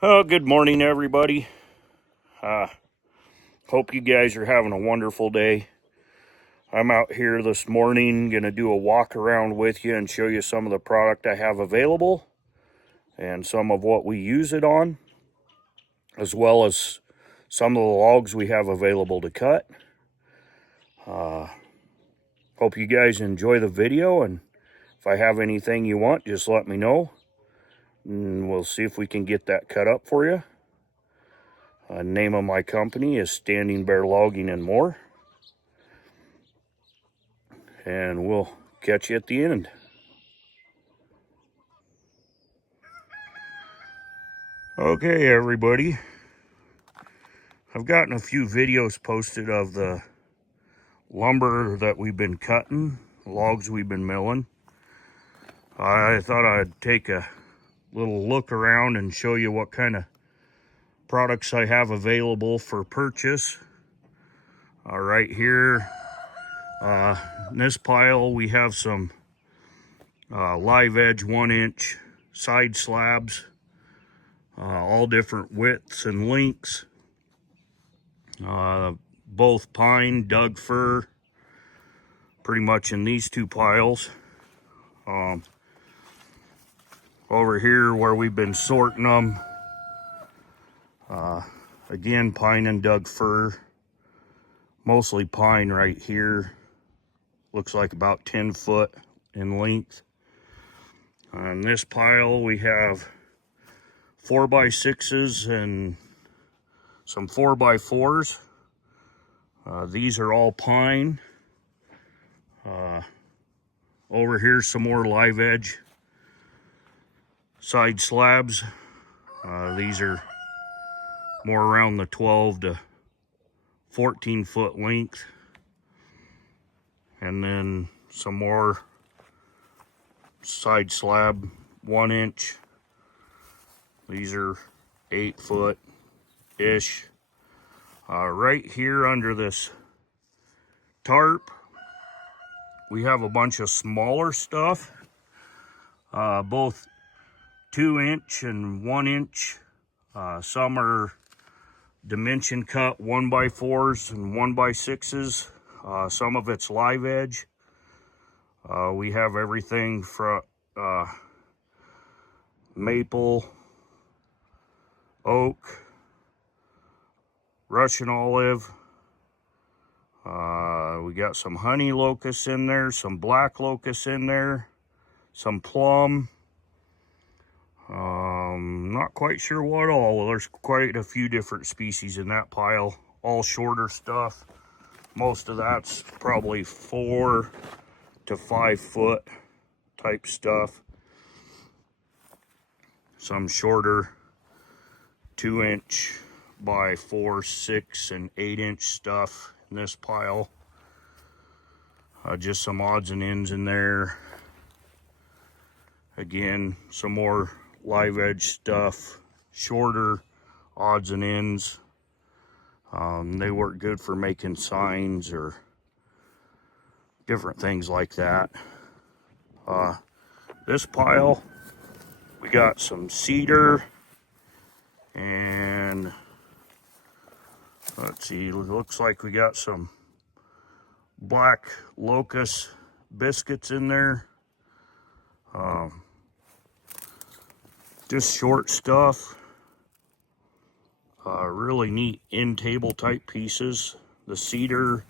Oh, good morning, everybody. Uh, Hope you guys are having a wonderful day. I'm out here this morning, going to do a walk around with you and show you some of the product I have available and some of what we use it on, as well as some of the logs we have available to cut. Hope you guys enjoy the video, and if I have anything you want, just let me know, and we'll see if we can get that cut up for you. Name of my company is Standing Bear Logging and More. And we'll catch you at the end. Okay, everybody. I've gotten a few videos posted of the lumber that we've been cutting, logs we've been milling. I thought I'd take a little look around and show you what kind of products I have available for purchase. Right here, in this pile, we have some live edge 1-inch side slabs, all different widths and lengths. Both pine, Doug fir, pretty much in these two piles. Over here where we've been sorting them, again, pine and Doug fir, mostly pine right here. Looks like about 10 foot in length. On this pile, we have 4x6s and some 4x4s. These are all pine. Over here, some more live edge side slabs. These are more around the 12 to 14 foot length. And then some more side slab 1-inch. These are 8 foot ish. Right here under this tarp, we have a bunch of smaller stuff, both 2-inch and 1-inch. Some are dimension cut 1x4s and 1x6s. Some of it's live edge. We have everything from maple, oak, Russian olive. We got some honey locusts in there, some black locusts in there, some plum. Not quite sure what all. There's quite a few different species in that pile, all shorter stuff. Most of that's probably 4 to 5 foot type stuff. Some shorter 2-inch by 4, 6, and 8-inch stuff in this pile. Just some odds and ends in there. Again, some more live edge stuff, shorter odds and ends. They work good for making signs or different things like that. This pile, we got some cedar, and let's see, it looks like we got some black locust biscuits in there. Just short stuff. Really neat end table type pieces. The cedar,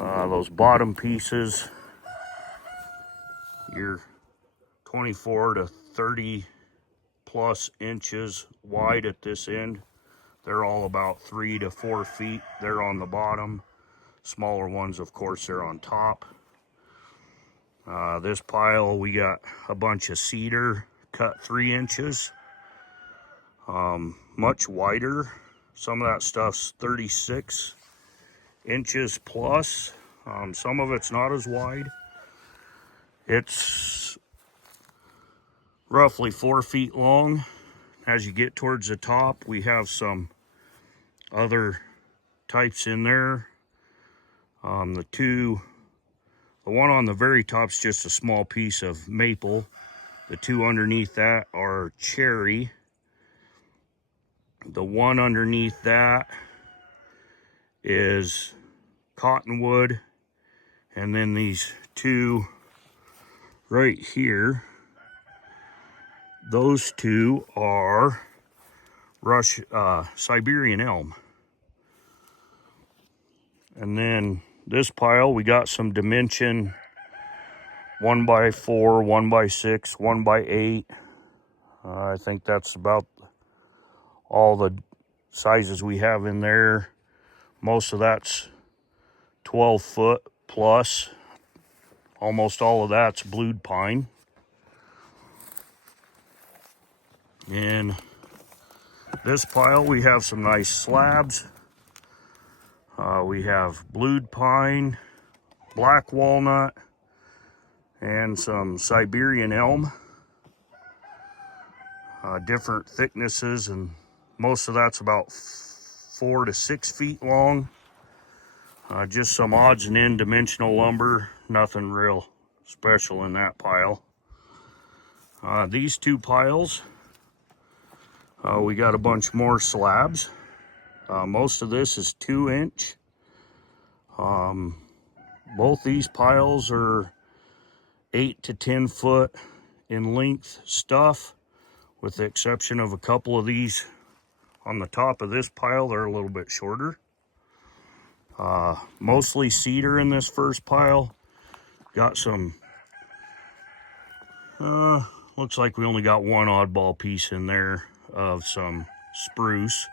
those bottom pieces, you're 24 to 30 plus inches wide at this end. They're all about 3 to 4 feet. They're on the bottom. Smaller ones, of course, they're on top. This pile, we got a bunch of cedar cut 3 inches. Much wider. Some of that stuff's 36 inches plus. Some of it's not as wide. It's roughly 4 feet long. As you get towards the top, we have some other types in there. The one on the very top is just a small piece of maple. The two underneath that are cherry. The one underneath that is cottonwood, and then these two right here, those two are Siberian elm. And then this pile, we got some dimension 1x4, 1x6, 1x8. I think that's about all the sizes we have in there. Most of that's 12 foot plus. Almost all of that's blued pine. In this pile, we have some nice slabs. We have blued pine, black walnut, and some Siberian elm. Different thicknesses, and most of that's about 4 to 6 feet long. Just some odds and end dimensional lumber. Nothing real special in that pile. These two piles, we got a bunch more slabs. Most of this is 2-inch. Both these piles are 8 to 10 foot in length stuff, with the exception of a couple of these on the top of this pile. They're a little bit shorter. Mostly cedar in this first pile. Got some, looks like we only got one oddball piece in there of some spruce.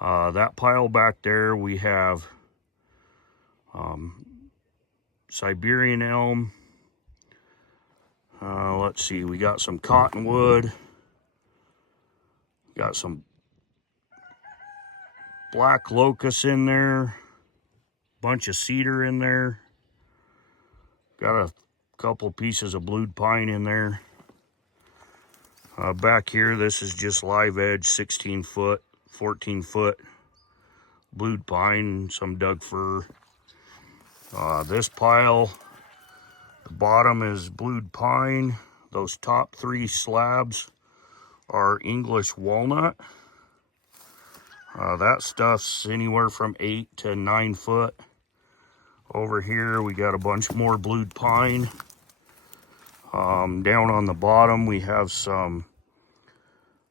That pile back there, we have Siberian elm. Let's see, we got some cottonwood. Got some black locust in there. Bunch of cedar in there. Got a couple pieces of blued pine in there. Back here, this is just live edge, 16 foot, 14 foot blued pine, some Doug fir. This pile, the bottom is blued pine. Those top 3 slabs are English walnut. That stuff's anywhere from 8 to 9 foot. Over here, we got a bunch more blued pine. Down on the bottom, we have some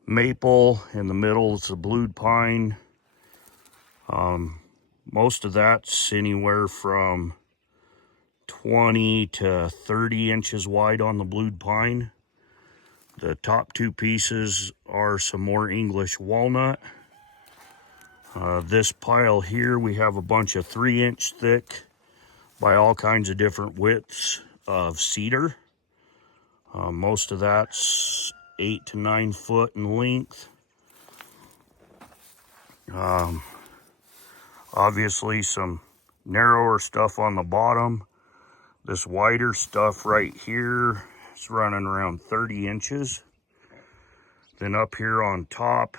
maple. In the middle, it's a blued pine. Most of that's anywhere from 20 to 30 inches wide on the blued pine. The top 2 pieces are some more English walnut. This pile here, we have a bunch of 3-inch thick by all kinds of different widths of cedar. Most of that's 8 to 9 foot in length. Obviously some narrower stuff on the bottom. This wider stuff right here is running around 30 inches. Then up here on top,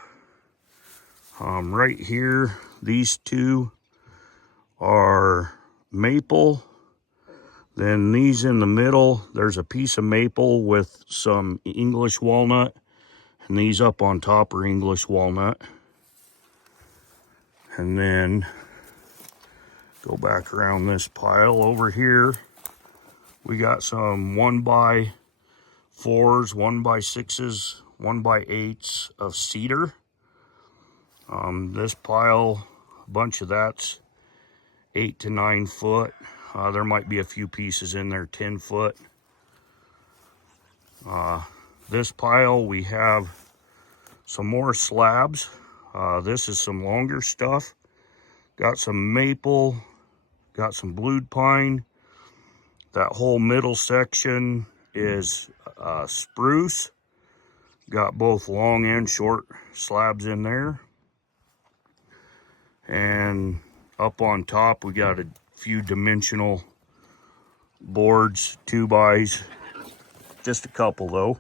right here, these two are maple. Then these in the middle, there's a piece of maple with some English walnut, and these up on top are English walnut. And then go back around this pile over here. We got some 1x4s, 1x6s, 1x8s of cedar. This pile, a bunch of that's 8 to 9 foot. There might be a few pieces in there 10 foot. This pile, we have some more slabs. This is some longer stuff. Got some maple, got some blued pine. That whole middle section is spruce. Got both long and short slabs in there. And up on top, we got a few dimensional boards, 2x, just a couple though.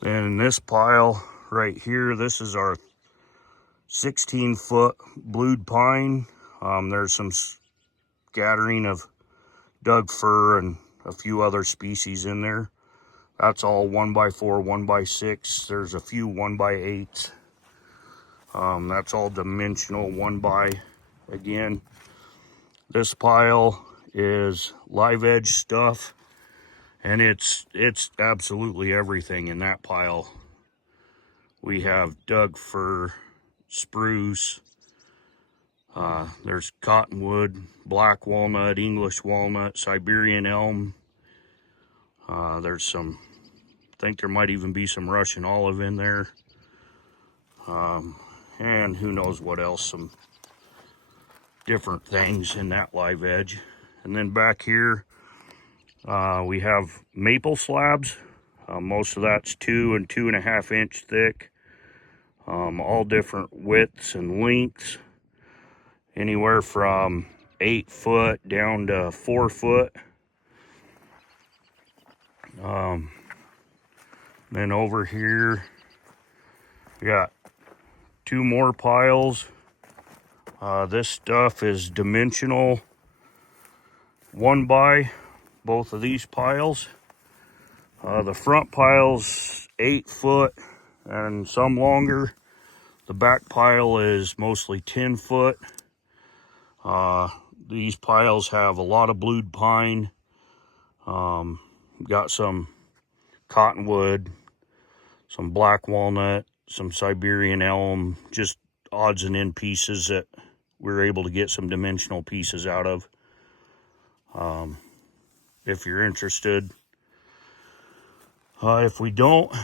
Then in this pile right here, this is our 16 foot blued pine. There's some scattering of Doug fir and a few other species in there. That's all 1x4, 1x6. There's a few 1x8s. That's all dimensional 1x. Again, this pile is live edge stuff, and it's absolutely everything in that pile. We have Doug fir, spruce, there's cottonwood, black walnut, English walnut, Siberian elm. There's some, I think there might even be some Russian olive in there. And who knows what else, some different things in that live edge. And then back here, we have maple slabs. Most of that's 2 and 2.5 inch thick. All different widths and lengths. Anywhere from 8 foot down to 4 foot. Then over here, we got 2 more piles. This stuff is dimensional 1x, both of these piles. The front pile's 8 foot and some longer. The back pile is mostly 10 foot. These piles have a lot of blued pine. Got some cottonwood, some black walnut, some Siberian elm, just odds and end pieces that we're able to get some dimensional pieces out of. If you're interested. If we don't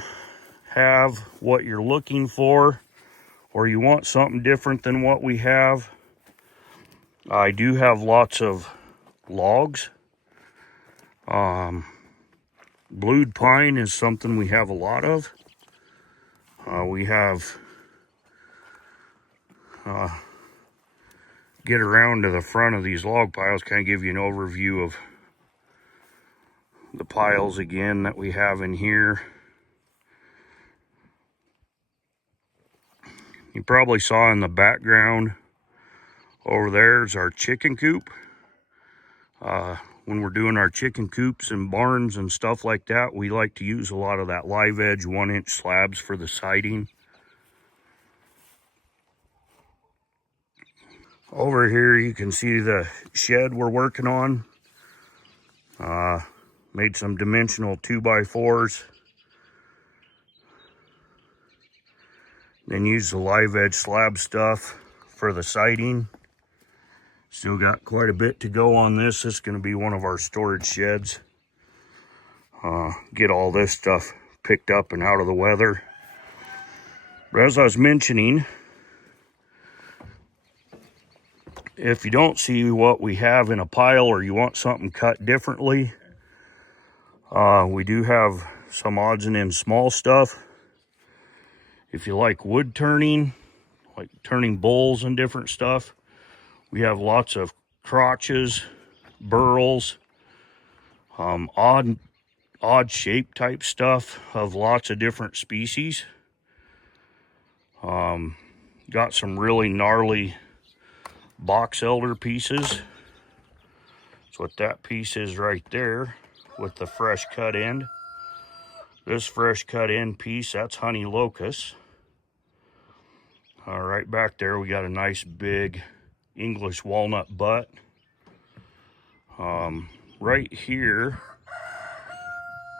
have what you're looking for, or you want something different than what we have, I do have lots of logs. Blued pine is something we have a lot of. We have, get around to the front of these log piles, kind of give you an overview of the piles again that we have in here. You probably saw in the background over there is our chicken coop. When we're doing our chicken coops and barns and stuff like that, we like to use a lot of that live edge 1 inch slabs for the siding. Over here you can see the shed we're working on. Made some dimensional 2x4s. Then use the live edge slab stuff for the siding. Still got quite a bit to go on this. This is going to be one of our storage sheds. Get all this stuff picked up and out of the weather. But as I was mentioning, if you don't see what we have in a pile, or you want something cut differently, we do have some odds and ends small stuff. If you like wood turning, like turning bowls and different stuff, we have lots of crotches, burls, odd shape type stuff of lots of different species. Got some really gnarly box elder pieces. That's what that piece is right there with the fresh cut end. This fresh cut end piece, that's honey locust. Right back there we got a nice big English walnut butt. Right here,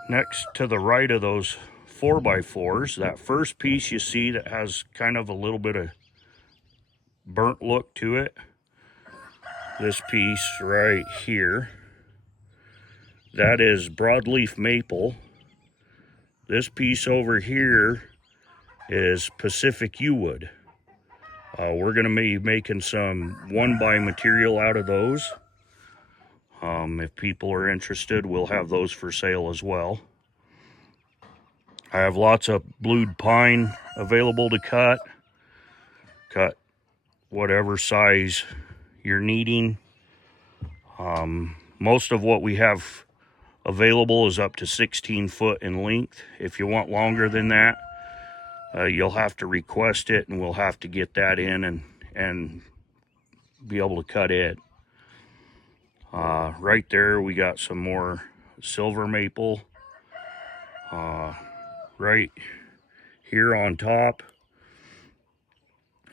next to the right of those 4x4s, that first piece you see that has kind of a little bit of burnt look to it, this piece right here, that is broadleaf maple. This piece over here is Pacific yew wood. We're going to be making some 1x material out of those. If people are interested, we'll have those for sale as well. I have lots of blued pine available to cut. Cut whatever size you're needing. Most of what we have available is up to 16 foot in length. If you want longer than that, you'll have to request it, and we'll have to get that in and be able to cut it. Right there we got some more silver maple. Right here on top,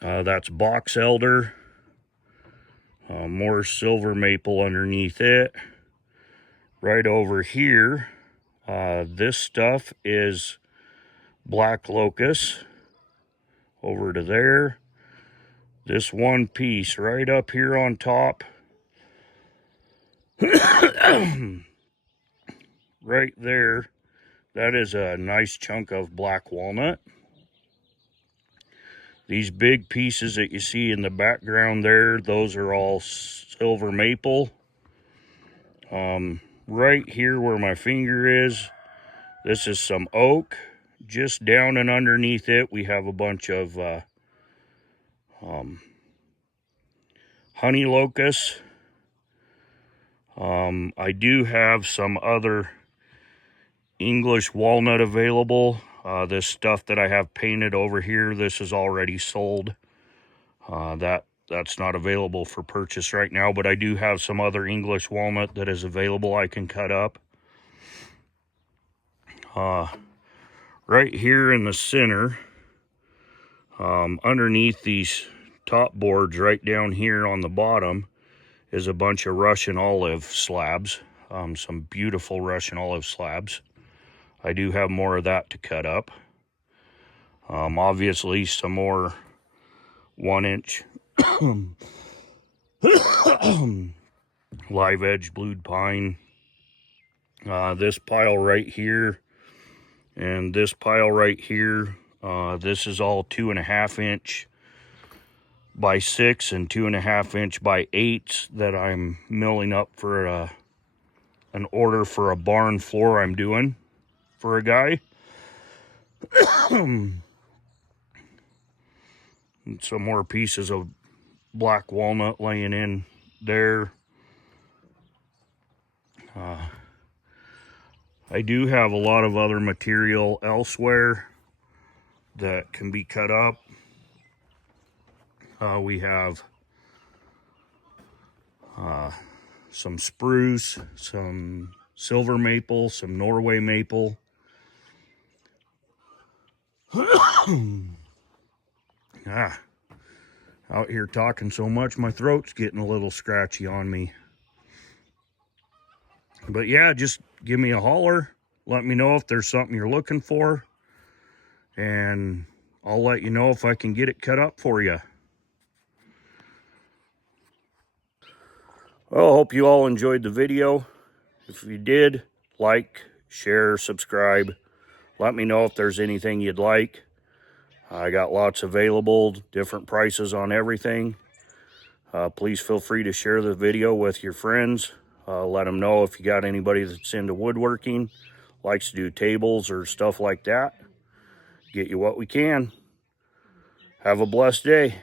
that's box elder. More silver maple underneath it. Right over here, this stuff is black locust. Over to there. This one piece right up here on top. Right there, that is a nice chunk of black walnut. These big pieces that you see in the background there, those are all silver maple. Right here where my finger is, this is some oak. Just down and underneath it, we have a bunch of honey locust. I do have some other English walnut available. This stuff that I have painted over here, this is already sold. That's not available for purchase right now, but I do have some other English walnut that is available I can cut up. Right here in the center, underneath these top boards right down here on the bottom is a bunch of Russian olive slabs. Some beautiful Russian olive slabs. I do have more of that to cut up. Obviously some more 1-inch live edge blued pine. This pile right here and this pile right here, this is all 2.5-inch by 6 and 2.5-inch by 8 that I'm milling up for an order for a barn floor I'm doing for a guy. And some more pieces of black walnut laying in there. I do have a lot of other material elsewhere that can be cut up. We have some spruce, some silver maple, some Norway maple. Out here talking so much, my throat's getting a little scratchy on me. But yeah, just give me a holler. Let me know if there's something you're looking for. And I'll let you know if I can get it cut up for you. Well, I hope you all enjoyed the video. If you did, like, share, subscribe. Let me know if there's anything you'd like. I got lots available, different prices on everything. Please feel free to share the video with your friends. Let them know if you got anybody that's into woodworking, likes to do tables or stuff like that. Get you what we can. Have a blessed day.